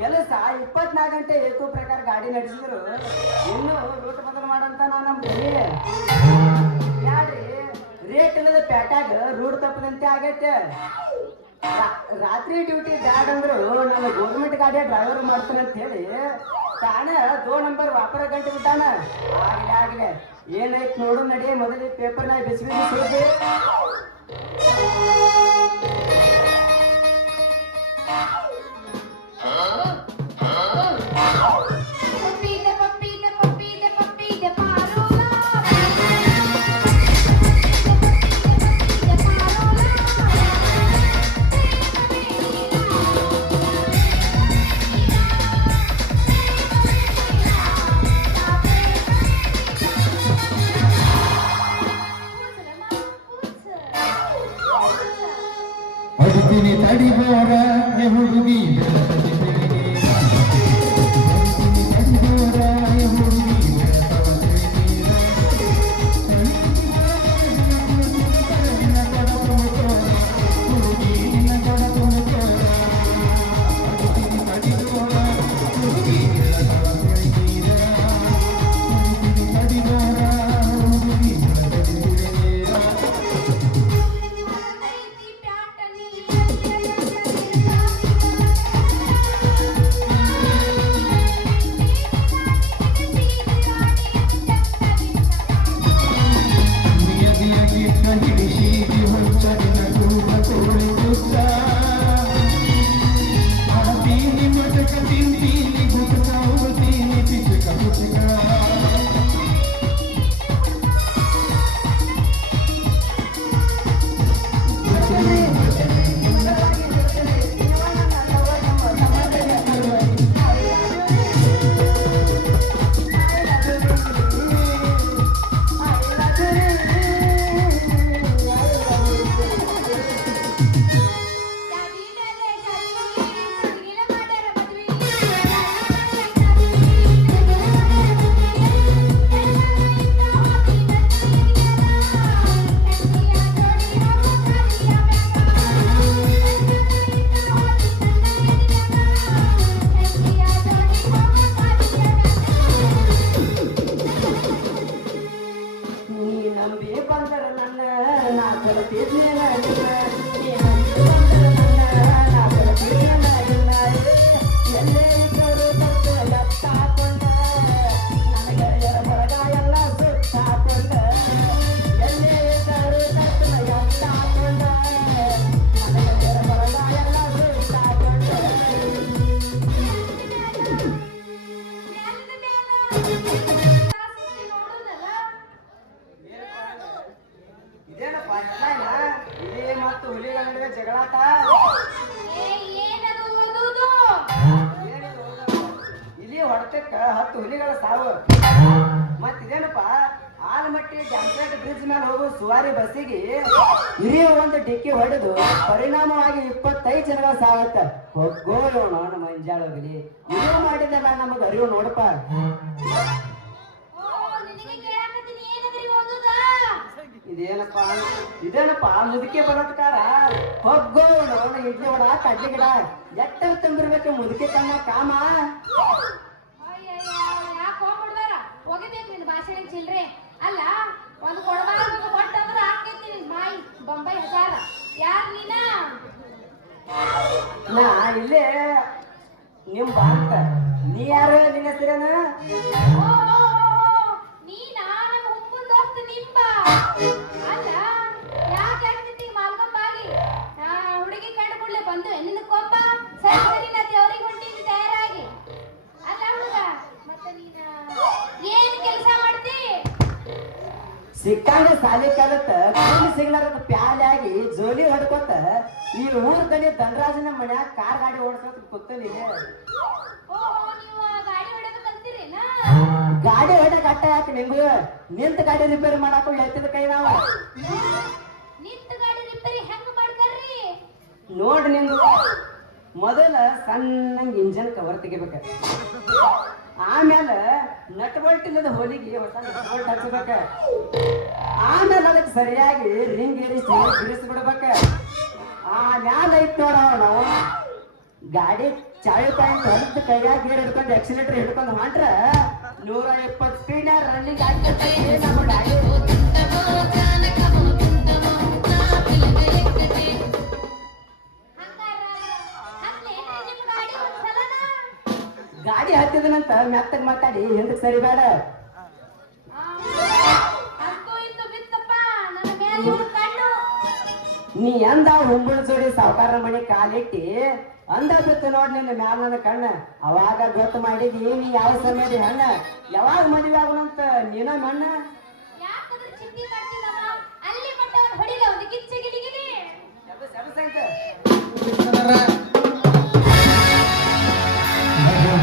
ಕೆಲಸ 24 ಗಂಟೆ ಏಕೋ ಪ್ರಕಾರ ಗಾಡಿ ನಡೆಸಿದ್ರು ಇನ್ನು ರೂಟ್ ಬದಲು ಮಾಡಂತ ನಮ್ಮ ಬನ್ನಿ ಯಾಡ್ರಿ ರೇಟ್ ಇಲ್ಲದ ಪ್ಯಾಟ್ಯಾಗ ರೂಟ್ ತಪ್ಪದಂತೆ ಆಗೈತೆ. ರಾತ್ರಿ ಡ್ಯೂಟಿ ಬ್ಯಾಡ್ ಅಂದ್ರು ನಾನು ಗೌರ್ಮೆಂಟ್ ಗಾಡಿಯ ಡ್ರೈವರ್ ಮಾಡ್ತಾನೆ ಅಂತ ಹೇಳಿ ತಾನೇ 2 ನಂಬರ್ ವಾಪರ ಗಂಟೆ ಬಿಟ್ಟಾನ. ಆಗ್ಲಿ ಏನೈತ್ ನೋಡು ನಡಿ, ಮೊದಲು ಪೇಪರ್ನ ಬಿಸಿ ಬಿಸಿ ಸುದ್ದಿ. ತಡಿಬೋರ ಹುಡುಗಿ ಹೊಡೆತಕ್ಕ 10 ಹುಲಿಗಳ ಸಾವು. ಮತ್ತಿದೇನಪ್ಪ ಆಲಮಟ್ಟಿ ಜಾಮರಾಟ ಬ್ರಿಡ್ಜ್ ಮೇಲೆ ಹೋಗೋ ಸುವಾರಿ ಬಸ್ಸಿಗೆ ಹಿರಿಯ ಒಂದು ಡಿಕ್ಕಿ ಹೊಡೆದು ಪರಿಣಾಮವಾಗಿ 25 ಜನಗಳ ಸಾವತ್ತ. ಹೋಗೋಣ ನಮ್ಮ ಮಂಜಾಳ ಹೋಗಲಿ ಇದೇ ಮಾಡಿದಲ್ಲ ನಮಗ ಅರಿವು ನೋಡಪ್ಪ. ಇದೇನಪ್ಪ ಮುದುಕೆ ಬರೋತ್ಕಾರ ಹೋಗೋಣ ಇಡ್ಲಿ ಹೊಡ ಕಡ್ಲಿ ಗಿಡ ಎಟ್ಟ ತುಂಬಿರ್ಬೇಕು ಮುದುಕೆ ಕಣ್ಣ ಕಾಮ. ಭಾಷಣ ಚಿಲ್ರೆ ಅಲ್ಲ ಒಂದು ಕೊಡಬಾರ್ದು ಕೊಟ್ಟಂದ್ರೆ ಹಾಕೈತಿ ಮಾಯಿ ಬೊಂಬೈ ಹಜಾರ. ಯಾರು ನೀನ? ನಾ ಇಲ್ಲೇ ನಿಮ್ ಬಾಂತ. ನೀ ಯಾರು? ನಿನ್ನ ಹೆಸರೇನ? ನೀನಾ ನಮ್ಮ ಹುಪ್ಪನ್ ದೋಸ್ತ ನಿಂಬ. ಅಲ್ಲ ಯಾಕೆ ಆಗ್ತೈತಿ ಮಾಲ್ಗಂಬಾಗಿ ಹುಡುಗಿ ಕಂಡು ಕೂಡಲೇ ಬಂದು ನಿನ್ನ ಕೊಂಬ ಸರಿ ಸರಿ ನಾ ದೇವ್ರಿಗೆ ಹೊಂಟಿದ್ದು ತಯಾರಾಗಿ. ಅಲ್ಲ ಹುಡುಗ ಮತ್ತೆ ನೀನ ಏನ್ ಕೆಲಸ ಮಾಡ್ತಿ? ಸಿಕ್ಕಂಗ ಸಾಲಿ ಕಲತ ಕೂಲಿ ಸಿಗ್ಲಾರದ ಪ್ಯಾಲೆ ಆಗಿ ಜೋಲಿ ಹೊಡ್ಕೊತ ಈ ಊರ್ ಕಡೆ ಧನರಾಜನ ಮನ್ಯಾಗ ಕಾರ್ ಗಾಡಿ ಓಡಿಸೋದ್ ಕೂತಲಿದೆ. ಗಾಡಿ ಹೊಡಕ್ ಅಟ್ಟ ಯಾಕೆ ನಿಂಗು? ನಿಂತ ಗಾಡಿ ರಿಪೇರಿ ಮಾಡಾಕ ಹೇಳ್ತಿದ ಕೈ ನಾವ. ನಿಂತ ಗಾಡಿ ರಿಪೇರಿ ಹೆಂಗ್ ಮಾಡ್ತಾರ್ರಿ? ನೋಡ್ ನಿಂದು ಮೊದಲ ಸಣ್ಣಂಗ್ ಇಂಜನ್ ಕವರ್ ತೆಗಿಬೇಕ. ಆಮೇಲೆ ನಟ್ ಬೋಲ್ಟ್ ಇಲ್ಲದ ಹೋಲಿಗೆ ಹೊಸ ನಟ್ ಬೋಲ್ಟ್ ಹಚ್ಚಬೇಕ. ಆಮೇಲೆ ಅದಕ್ಕೆ ಸರಿಯಾಗಿ ರಿಂಗ್ ಏರಿಸಿ ಬಿಡಿಸ್ಬಿಡ್ಬೇಕ. ಆಮ್ಯಾಲ ಐತ್ ನೋಡ ನಾವು ಗಾಡಿ ಚಾವಿ ಪಾಯಿಂಟ್ ಹೊಡೆದು ಕೈಯಾಗ ಗೇರ್ ಹಿಡ್ಕೊಂಡು ಎಕ್ಸಿಲೇಟರ್ ಹಿಡ್ಕೊಂಡು ಹೊಂಟ್ರ 120 ಸ್ಪೀಡ್ ರನ್ನಿಂಗ್ ಆಗ್ತೈತಿ ನಮ್ಮ ಗಾಡಿ. ಗಾಡಿ ಹತ್ತಿದನಂತ ಮೆತ್ತಗ್ ಮಾತಾಡಿ ಹಿಂದಕ್ ಸರಿ ಬೇಡ. ನೀ ಅಂದ ಹುಂಬುಳ ಜೋಡಿ ಸಾವುಕಾರ ಮನೆ ಕಾಲಿಟ್ಟಿ ಅಂದ ಬಿತ್ತು ನೋಡ್ ನಿನ್ನ ಮ್ಯಾಲ ನನ್ನ ಕಣ್ಣ. ಅವಾಗ ಗೊತ್ತು ಮಾಡಿದಿ ನೀ ಯಾವ ಸಮಯದ ಹಣ್ಣ, ಯಾವಾಗ ಮದುವೆ ಆಗುಣಂತ ನೀನ ಮಣ್ಣ.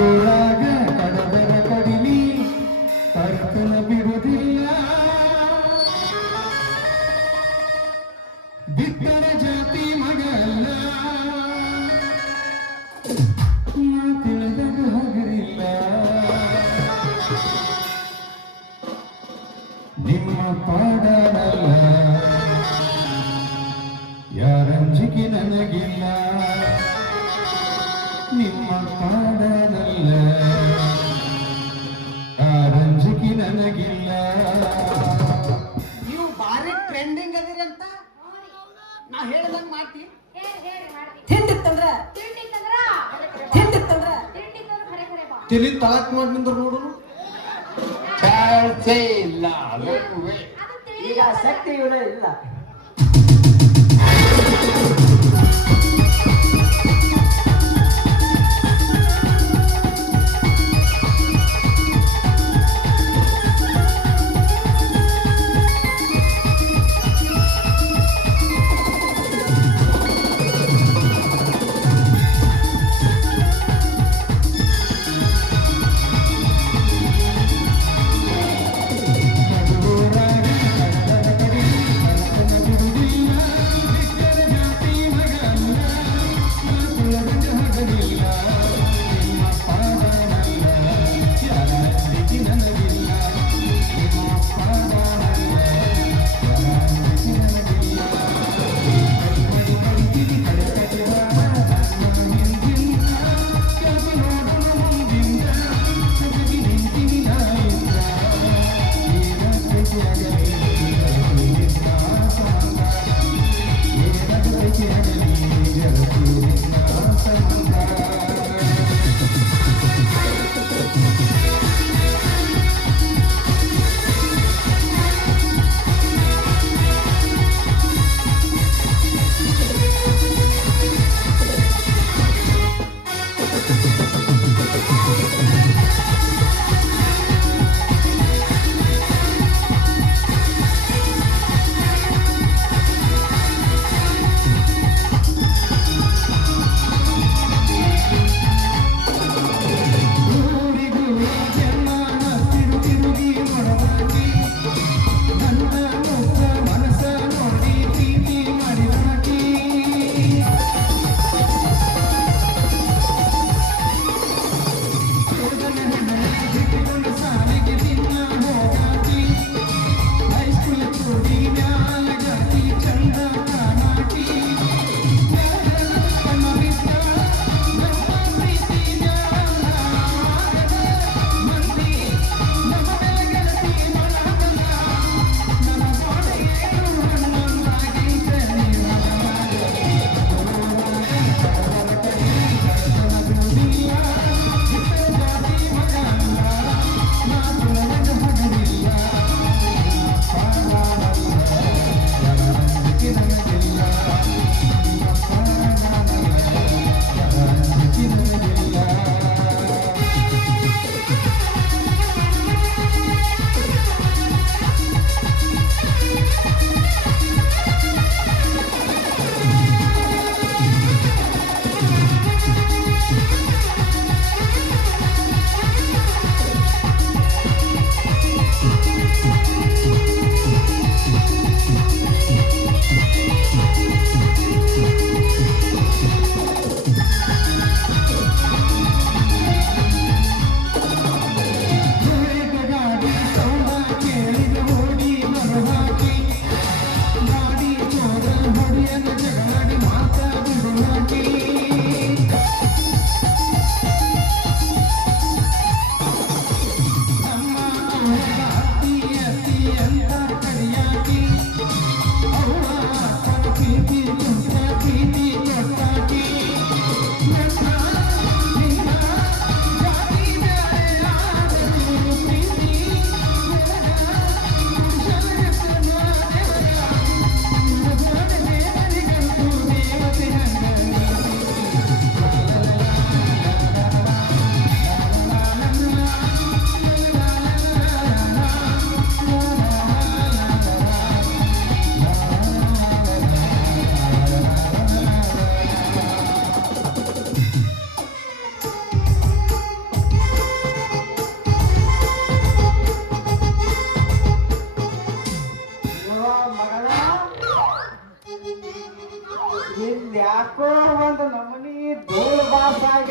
ಊರಾಗ ಕಡದರ ಕಡಿಲಿ ತರ್ತನ ಬಿಡುವುದಿಲ್ಲ, ಬಿಟ್ಟರ ಜಾತಿ ಮಗಲ್ಲ, ತಿಳಿದಾಗ ಹಗರಿಲ್ಲ. ನಿಮ್ಮ ಪಾಡನಲ್ಲ ಯಾರಂಜಿಕೆ ನನಗಿಲ್ಲ, ನಿಮ್ಮ ಪಾಡನಲ್ಲ ಯಾರಂಜಿಕೆ ನನಗಿಲ್ಲ. ನೀವು ಭಾರಿ ಟ್ರೆಂಡಿಂಗ್ ಅದಿರಂತ ನಾ ಹೇಳ್ದಂಗ್ ಮಾಡ್ತಿ. ಹಿಂದಿತ್ತಂದ್ರ ತಿಳಿ ತಳಕ್ ಮಾಡಿ ನಿಂದ್ರ ನೋಡು. ಈಗ ಶಕ್ತಿ ಇಲ್ಲ.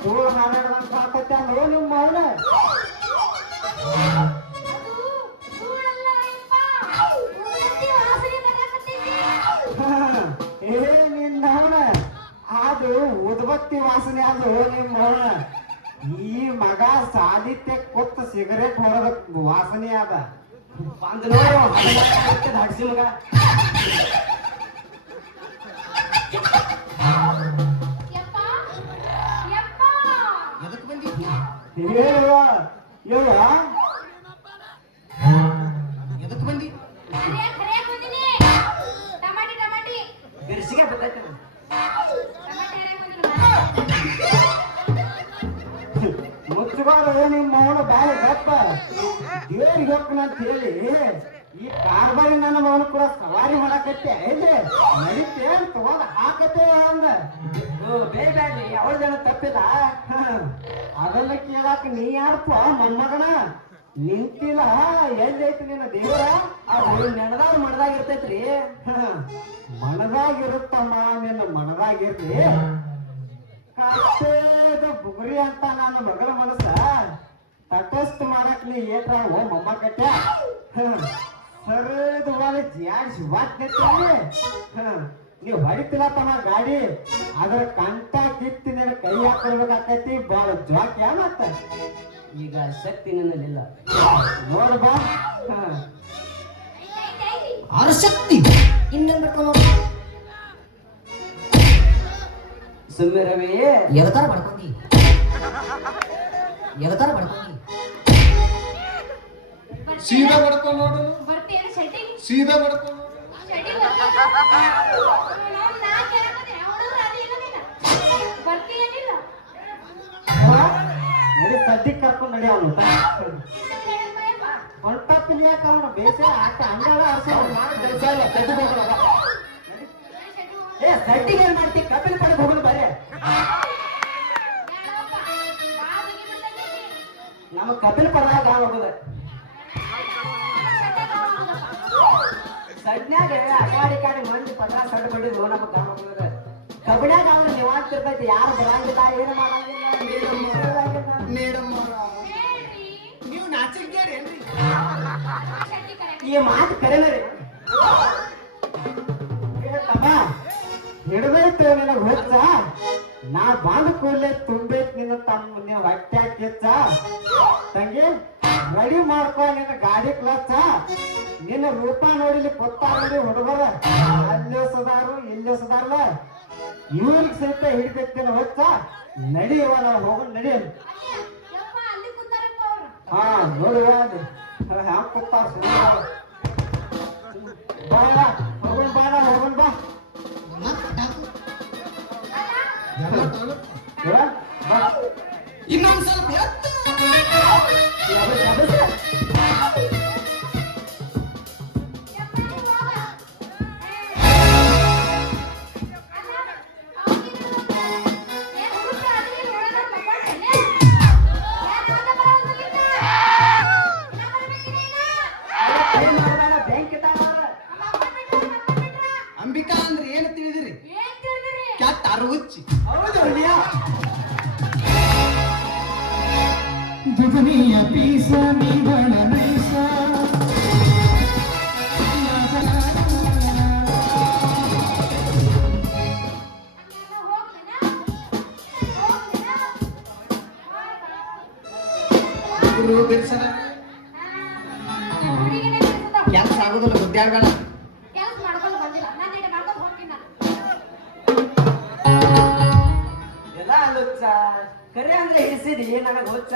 ಧೂಳು ಹಾರಾಡ್ದಂಗ್ ಕಾಣ್ತೈತೆ ಅಲ್ಲೋ ನಿಮ್ಮ ಅವನ ಅದು ಧೂಳಲ್ಲ ಯಪ್ಪ. ಉಳ್ಳತ್ತಿ ವಾಸನೆ ಬರಾಕತ್ತೈತಿ. ಏ ನಿನ್ನ ಅವನ ಅದು ಉದ್ಬತ್ತಿ ವಾಸನೆ ಅದು ನಿಮ್ಮ ಅವನ ಈ ಮಗ ಸಾಧಿತ್ಯ ಕೊತ್ತ ಸಿಗರೇಟ್ ಹೊಡೆದ ವಾಸನೆ ಅದ ಬಂದ್ ನೋಡಿ ಹಡ್ಸಿ ಮಗ ಯಪ್ಪ ಯಪ್ಪ ಎದಕ್ ಬಂದಿದ್ದಿ ಹೇಳುವ ಹೇಳುವ ಎದಕ್ ಬಂದಿ ಖರೆ ಬಂದಿನಿ. ಟಮಾಟಿ ಬಿರ್ಸಿಗೆ ಬರ್ತೈತೆ ಟಮಾಟಿ ಹರಿಯಾಕ್ ಬಂದಿನಿ. ಮುಚ್ಚಬಾರ ನಿಮ್ಮ ಅವನ ಬ್ಯಾರೆ ಗಪ್ಪ ದೇವ್ರಿಗೆ ಹೋಗ್ತಾನ ಅಂತ ಹೇಳಿ ಈ ಕಾರ್ಬಾರಿ ನನ್ನ ಮಗನ ಕೂಡ ಸವಾರಿ ಮಾಡಕತ್ತೆ ಇಲ್ಲಿ ನಡೀತೆ ತಗೊಂಡ್ ಹಾಕತ್ತೆ ಅಂದ ಬೇಡ್ರಿ ಅವಳ ಜನ ತಪ್ಪಿದ ಅದನ್ನ ಕೇಳಾಕ ನೀ ಯಾರಪ್ಪ ಮೊಮ್ಮಗನ ನಿಂತಿಲ್ಲ ಎಲ್ಲೈತಿ ನಿನ್ನ ದೇವರ ಅದು ನೆನದಾಗ ಮಣದಾಗ ಇರ್ತೈತ್ರಿ ಮಣದಾಗಿರುತ್ತಮ್ಮ ನಿನ್ನ ಮಣದಾಗಿರ್ಲಿ ಕಟ್ಟೇದ ಬುಗುರಿ ಅಂತ ನನ್ನ ಮಗಳ ಮನಸ್ಸ ತಟಸ್ಥ ಮಾಡಕ್ ನೀ ಏಟ್ರ ಓ ಮೊಮ್ಮ ಕಟ್ಟ್ಯ ಸರದು ಬಾರಿ ಜಾಡ್ಸಿ ವಾಟ್ನೆತ್ತಿ ನೀವು ಹೊಡಿತಿಲ್ಲ ತಮ್ಮ ಗಾಡಿ ಅದ್ರ ಕಂಟ ಕಿತ್ತಿ ನಿನ್ನ ಕೈ ಹಾಕೊಳ್ಬೇಕಾಕೈತಿ ಬಾಳ ಜ್ವಾಕ್ಯ ಮತ್ತ ಈಗ ಶಕ್ತಿ ನನ್ನಲ್ಲಿಲ್ಲ ನೋಡ ಬಾ ಐತಿ. ಆರ ಶಕ್ತಿ ಇನ್ನೇನ್ ಬೇಕು ನೋಡು ಸುಮ್ಮನೆ ರವಿ ಎದಕಾರ ಬಡ್ಕೊಂಡಿ ಎದಕಾರ ಬಡ್ಕೊಂಡಿ ಸೀದಾ ಬಡ್ಕೊಂಡು ನೋಡು ಬರ್ತೀಯೇನು ಶೆಟ್ಟಿಂಗ್? ಸೀದಾ ಬಡ್ಕೊಂಡು ನೋಡು ಶೆಟ್ಟಿಂಗ್ ಬರ್ತೀಯ? ನಾ ಕೇಳಕತ್ತೀನಿ. ಅವ್ನವ್ರು ಅದು ಇಲ್ಲ ನೀನು. ಬರ್ತೀಯೇನಿಲ್ಲ? ನಡಿ ಸದ್ಯಕ್ಕೆ ಕರ್ಕೊಂಡು ನಡಿ ಅವನು ಇನ್ನೊಂದ್ ಹೇಳಪ್ಪ ಯಪ್ಪ. ಹೊಂಟಪ್ಪಿನ ಯಾಕೆ ಅವನು ಬೇಸರ ಆಟ ಅಂಡಾಗ ಹರಿಸಿ ಮಾಡಿ ಕೆಲಸ ಇಲ್ಲ ಕದ್ದು ಹೋಗೋಣ ಏ ಸಡ್ಡಿಗೆ ಏನ್ ಮಾಡ್ತಿ ಕಪಿಲ್ ಪಡೆದು ಹೋಗೋದು ಬರೇ ಬೇಡಪ್ಪ. ಬಾಳ್ ಬಿಗಿ ಬಿಡ್ತೈತಿ. ನಮ್ಮ ಕಪಿಲ್ ಪಡೆದಾಗ ಹೋಗೋದು ಸಡ್ನ್ಯಾಗ ಅಗಾಡಿ ಕಾಡಿ ಮಂದಿ ಪದ ಸಡ್ ಬಡಿದು ನಮ್ಮ ಗಾಮ ಹೋಗೋದು ಕಬ್ಬಿಣ್ಯಾಗ ಅವ್ರು ನಿವಾಂತಿರ್ತೈತಿ ಯಾರು ಬರಂಗಿಲ್ಲ ಏನು ಮಾಡಂಗಿಲ್ಲ ಏನು ಮಾಡೋದಾಗಿಲ್ಲ. ಹೇಳ್ರಿ. ನೀವು ನಾಚಿಕ್ಯಾರೇನ್ರಿ ಶೆಟ್ಟಿ ಕರೆಕ್ಟ್. ಈ ಮಾತು ಕರೆನ ರೀ ತಮ್ಮ ಹಿಡ್ದೈತೆ ನಿನಗೆ ಹುಚ್ಚ ನಾ ಬಂದ ಕೂಡಲೇ ತುಂಬೈತ್ ನಿನ್ನ ತಮ್ಮ ನೀವು ಹೊಟ್ಟೆ ಕಿಚ್ಚ ತಂಗಿ ರೆಡಿ ಮಾಡ್ಕೊ ನಿನ್ನ ಗಾಡಿ ಕ್ಲಚ್ ನಿನ್ನ ರೂಪ ನೋಡಿಲಿ ಗೊತ್ತಾಗಲಿ ಹುಡುಗರ ಅಲ್ಲೇ ಸದಾರು ಇಲ್ಲೇ ಸದಾರಲ್ಲ ಇವ್ರಿಗೆ ಸಹಿತ ಹಿಡಿತೈತೇನ ಹುಚ್ಚ ನಡಿಯವ ನಾವು ಹೋಗೋಣ ನಡಿ ಯಪ್ಪ ಅಲ್ಲಿ ಕೂತಾರಪ್ಪ ಅವ್ರು. ಹಾ ನೋಡುವ ಹ್ಯಾಂಗ ಕೂತಾರ ಬಾಳ ಹೋಗೋಣ ಬಾಳ ಹೋಗೋಣ ಬಾ ಅಲ್ಲ ಹೇಳ ಬಾ ಇನ್ನೊಂದ್ ಸ್ವಲ್ಪ ಎತ್ತು ಯಾವ್ದು ಯಾವ್ದು ಯಪ್ಪ ನೀ ಹೋಗ. ಅಲ್ಲ ಅವ್ನಿಗೆ ಏನ್ ಹುಡುಗ ಅಲ್ಲಿ ಹೊರಗೆ ಮಕ್ಕೊಂಡೇನೆ? ಯಾರ್ ಹೋದ ಬರೋದಿಲ್ಲ? ನಾ ಬರ್ಬೇಕಿನ ಈಗ? ಏನ್ ಮಾಡ್ದಾನ ಬ್ಯಾಂಕ್ ಇಟ್ಟಾನ ಮಕ್ಕೊಂಡ್ಬಿಟ್ರ? ಅಂಬಿಕಾ ಅಂದ್ರೆ ಏನು ತಿಳಿದಿರಿ ಏನ್ ತಿಳಿದಿರಿ? ಕ್ಯಾಟ್ ಅರುವುಚ್ಚಿ ಹೌದು ಇಲ್ಲಿಯ ದುನಿಯ ಪೀಸ ನಿವಳ ನೈಸ ಗುರು ಬಿರ್ಸನ ಕೆಲಸ ಆಗೋದಿಲ್ಲ ಗುದ್ದಾಡ್ಬೇಡ ಕೆಲಸ ಮಾಡ್ಕೊಂಡು ಬಂದಿಲ್ಲ ನಾನು ಈಗ ಮಾಡ್ಕೊಂಡು ಹೋಗ್ತೀನಿ ನಾನು. ಎಲ್ಲ ಹುಚ್ಚ ಕರೆ ಅಂದ್ರೆ ಹಿಡಿಸಿದಿ ನನಗೆ ಹುಚ್ಚ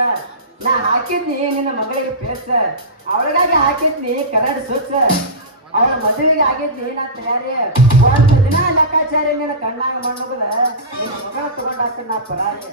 ನಾ ಹಾಕಿದ್ನಿ ನಿನ್ನ ಮಗಳಿಗೆ ಪೇಚ ಅವಳಿಗಾಗಿ ಹಾಕಿದ್ನಿ ಕರಡ್ ಸುಚ್ಚ ಅವಳ ಮದುವೆಗೆ ಆಗಿದ್ನಿ ನಾ ತಯಾರಿ ಒಂದು ದಿನ ಲೆಕ್ಕಾಚಾರಿ ನಿನ್ನ ಕಣ್ಣಾಗ ಮಾಡೋದ ನಿನ್ನ ಮಗಳ ತಗೊಂಡಾಕ ನಾ ಪರಾರಿ